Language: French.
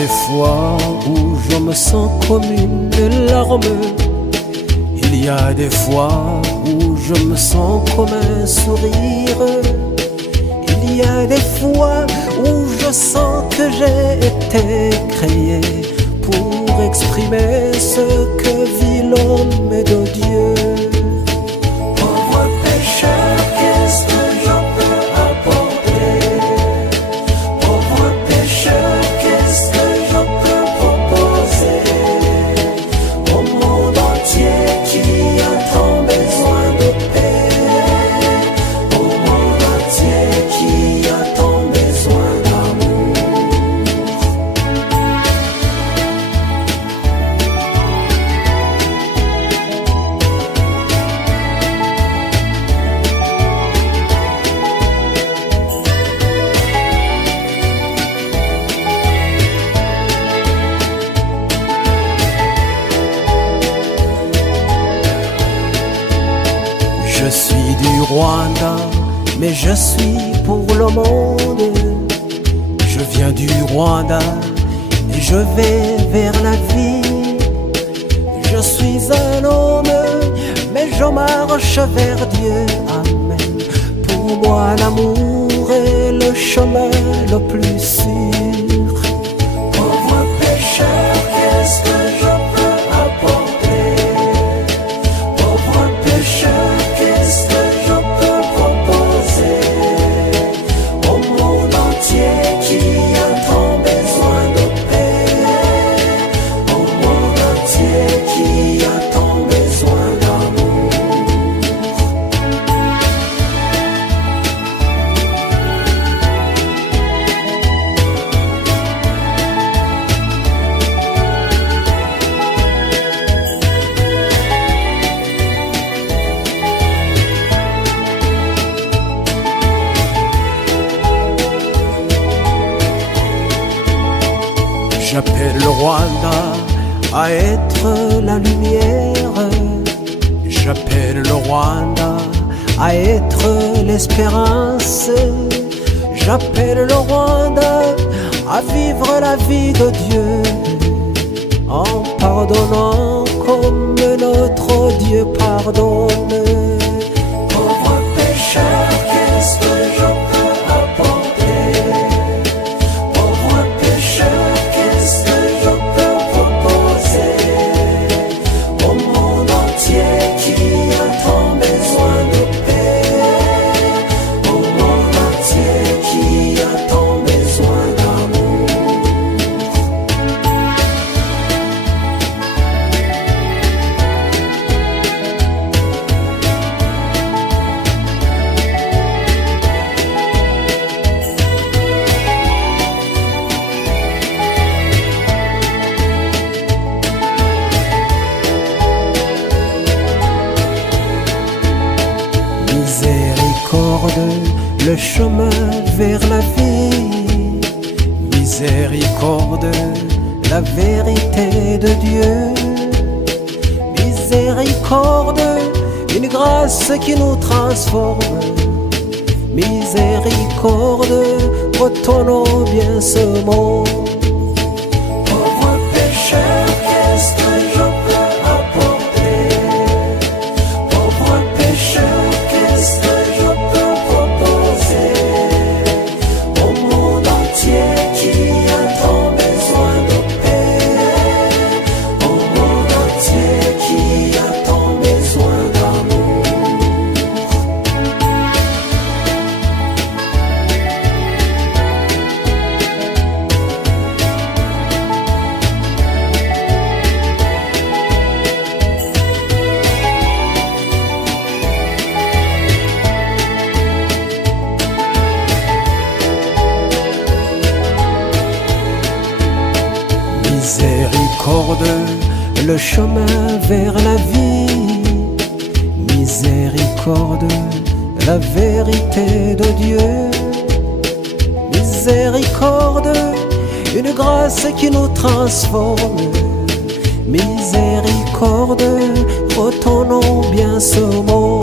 des fois où je me sens comme une larme. Il y a des fois où je me sens comme un sourire. Il y a des fois où je sens que j'ai été créé pour exprimer ce que vit l'homme de Dieu. Pauvre pécheur, qu'est-ce que je peux apporter? Pauvre pécheur, qu'est-ce que je peux proposer au monde entier qui a tant besoin de paix, au monde entier qui a tant besoin d'amour. Je suis du Rwanda, mais je suis pour le monde. Je viens du Rwanda et je vais vers la vie. Je suis un homme, mais je marche vers Dieu. Amen. Pour moi, l'amour est le chemin le plus sûr. Pauvre pécheur, qu'est-ce que je peux apporter? Pauvre pécheur, qu'est-ce que je peux proposer au monde entier qui a tant besoin de paix, au monde entier qui a tant besoin d'amour. J'appelle le Rwanda à être la lumière. J'appelle le Rwanda à être l'espérance. J'appelle le Rwanda à vivre la vie de Dieu en pardonnant comme notre Dieu pardonne. Pauvre pécheur, qu'est-ce que je peux apporter? Pauvre pécheur, qu'est-ce que je peux proposer au monde entier qui a tant besoin de paix, au monde entier qui a tant besoin d'amour. Miséricorde, le chemin vers la vie. Miséricorde, la vérité de Dieu. Miséricorde, une grâce qui nous transforme. Miséricorde, retenons bien ce mot. Pauvre pécheur, qu'est-ce que je peux apporter? Pauvre pécheur, qu'est-ce que je peux proposer au monde entier qui a tant besoin de paix, au monde entier qui a tant besoin d'amour. Miséricorde, le chemin vers la vie. Miséricorde, la vérité de Dieu. Miséricorde, une grâce qui nous transforme. Miséricorde, retenons bien ce mot.